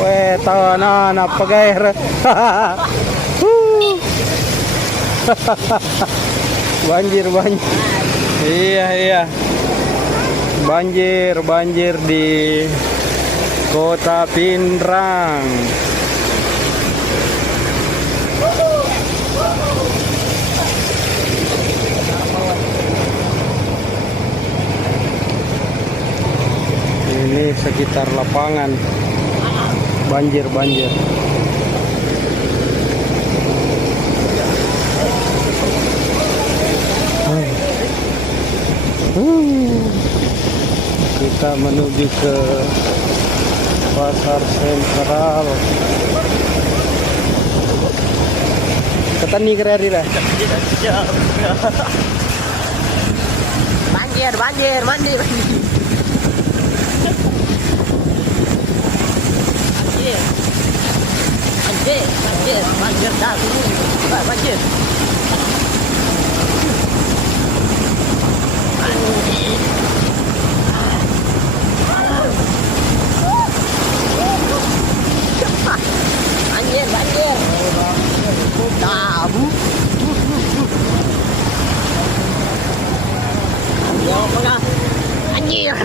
Weh, tahu na pagair. Banjir. Iya. Banjir di Kota Pinrang. Ini sekitar lapangan. Banjir. Kita menuju ke pasar sentral. Ketani kerari lah. Banjir, mandi. Banjir dah. Banjir. Banjir. Tahu. Anjir.